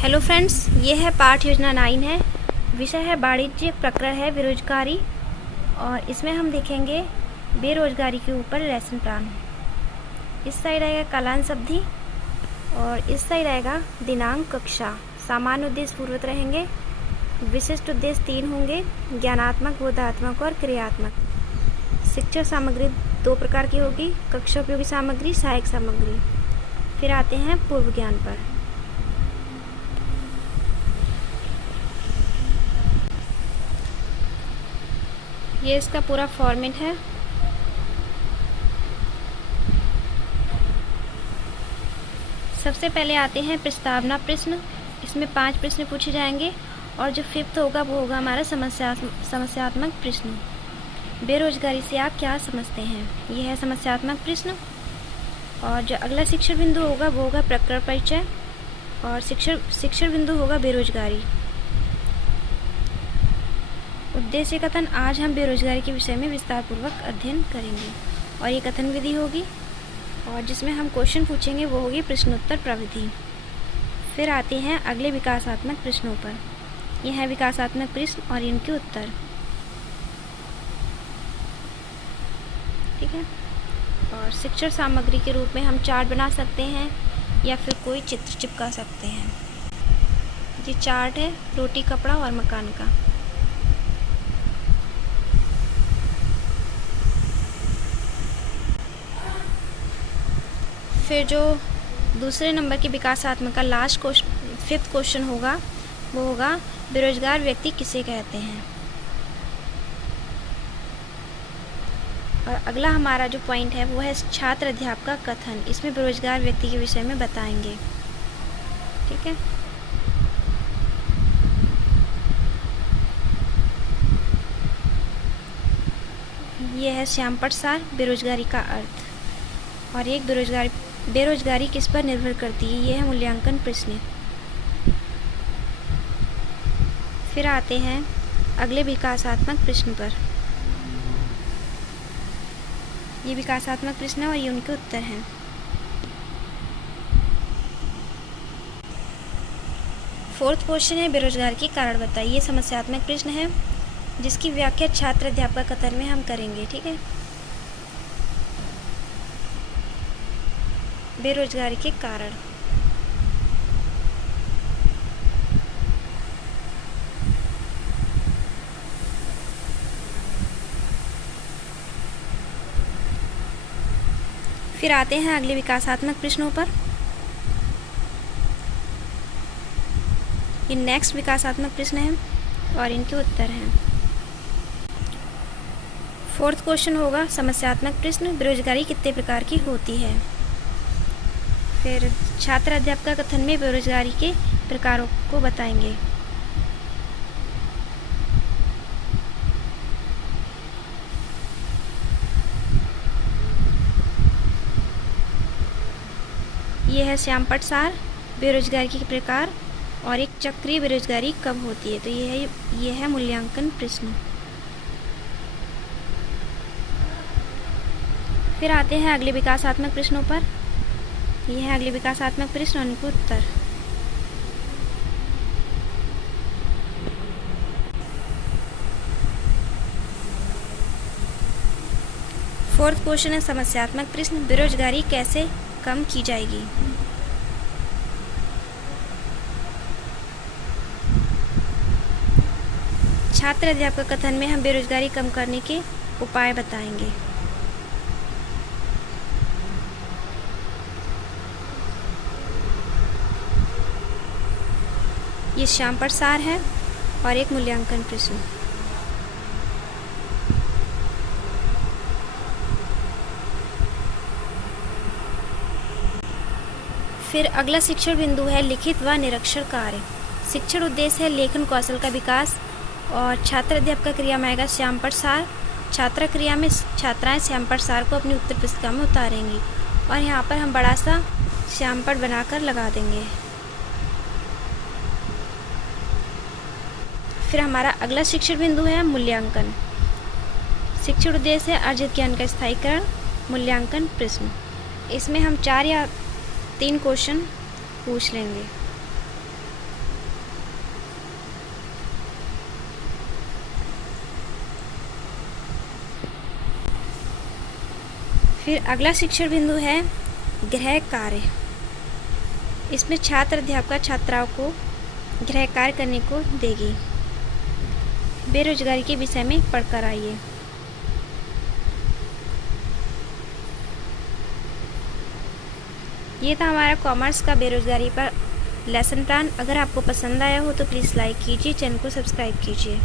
Hello friends, ये है पाठ योजना 9 है। विषय है वाणिज्य, प्रकरण है बेरोजगारी और इसमें हम देखेंगे बेरोजगारी के ऊपर लेसन प्लान। इस साइड आएगा कालांश अवधि और इस साइड आएगा दिनांक, कक्षा। सामान्य उद्देश्य पूर्वत रहेंगे। विशिष्ट उद्देश्य 3 होंगे, ज्ञानात्मक, बोधात्मक और क्रियात्मक। शिक्षण सामग्री 2 प्रकार की होगी, कक्षा उपयोगी सामग्री, सहायक सामग्री। फिर आते हैं पूर्व ज्ञान पर। ये इसका पूरा फॉर्मेट है। सबसे पहले आते हैं प्रस्तावना प्रश्न। इसमें 5 प्रश्न पूछे जाएंगे और जो 5th होगा वो होगा हमारा समस्यात्मक प्रश्न। बेरोजगारी से आप क्या समझते हैं, यह है समस्यात्मक प्रश्न। और जो अगला शिक्षण बिंदु होगा वो होगा प्रकरण परिचय और शिक्षण बिंदु होगा बेरोजगारी। उद्देश्य कथन, आज हम बेरोजगारी के विषय में विस्तार पूर्वक अध्ययन करेंगे और ये कथन विधि होगी और जिसमें हम क्वेश्चन पूछेंगे वो होगी प्रश्नोत्तर प्रविधि। फिर आते हैं अगले विकासात्मक प्रश्नों पर। यह है विकासात्मक प्रश्न और इनके उत्तर। ठीक है। और शिक्षण सामग्री के रूप में हम चार्ट बना सकते हैं या फिर कोई चित्र चिपका सकते हैं। ये चार्ट है रोटी, कपड़ा और मकान का। फिर जो दूसरे नंबर के विकासात्मक का लास्ट क्वेश्चन, 5th क्वेश्चन होगा वो होगा बेरोजगार व्यक्ति किसे कहते हैं। और अगला हमारा जो पॉइंट है वो है छात्र अध्यापक का कथन। इसमें बेरोजगार व्यक्ति के विषय में बताएंगे। ठीक है। ये है श्यामपट सार, बेरोजगारी का अर्थ। और एक बेरोजगारी किस पर निर्भर करती है, यह है मूल्यांकन प्रश्न। फिर आते हैं अगले विकासात्मक प्रश्न पर। ये विकासात्मक प्रश्न है और ये उनके उत्तर हैं। फोर्थ क्वेश्चन है बेरोजगारी के कारण बताइए। ये समस्यात्मक प्रश्न है जिसकी व्याख्या छात्र अध्यापक कथन में हम करेंगे। ठीक है। बेरोजगारी के कारण। फिर आते हैं अगले विकासात्मक प्रश्नों पर। ये नेक्स्ट विकासात्मक प्रश्न है और इनके उत्तर हैं। फोर्थ क्वेश्चन होगा समस्यात्मक प्रश्न, बेरोजगारी कितने प्रकार की होती है। फिर छात्र अध्यापक कथन में बेरोजगारी के प्रकारों को बताएंगे। यह है श्यामपट सार, बेरोजगारी के प्रकार और एक चक्रीय बेरोजगारी कब होती है। तो यह है मूल्यांकन प्रश्न। फिर आते हैं अगले विकासात्मक प्रश्नों पर। यह है अगले विकासात्मक प्रश्न और उनके उत्तर। फोर्थ क्वेश्चन है समस्यात्मक प्रश्न, बेरोजगारी कैसे कम की जाएगी। छात्र अध्यापक कथन में हम बेरोजगारी कम करने के उपाय बताएंगे। ये श्यामपट सार है और एक मूल्यांकन प्रश्न। फिर अगला शिक्षण बिंदु है लिखित व निरीक्षण कार्य। शिक्षण उद्देश्य है लेखन कौशल का विकास और छात्र अध्यापक क्रिया में आएगा श्यामपट सार। छात्रा क्रिया में छात्राएं श्यामपट सार को अपनी उत्तर पुस्तिका में उतारेंगी और यहाँ पर हम बड़ा सा श्यामपट बनाकर लगा देंगे। फिर हमारा अगला शिक्षण बिंदु है मूल्यांकन। शिक्षण उद्देश्य है अर्जित ज्ञान का स्थायीकरण, मूल्यांकन प्रश्न। इसमें हम 4 या 3 क्वेश्चन पूछ लेंगे। फिर अगला शिक्षण बिंदु है गृह कार्य। इसमें छात्र अध्यापक छात्राओं को गृह कार्य करने को देगी। बेरोजगारी के विषय में पढ़कर आइए। ये था हमारा कॉमर्स का बेरोजगारी पर लेसन प्लान। अगर आपको पसंद आया हो तो प्लीज़ लाइक कीजिए, चैनल को सब्सक्राइब कीजिए।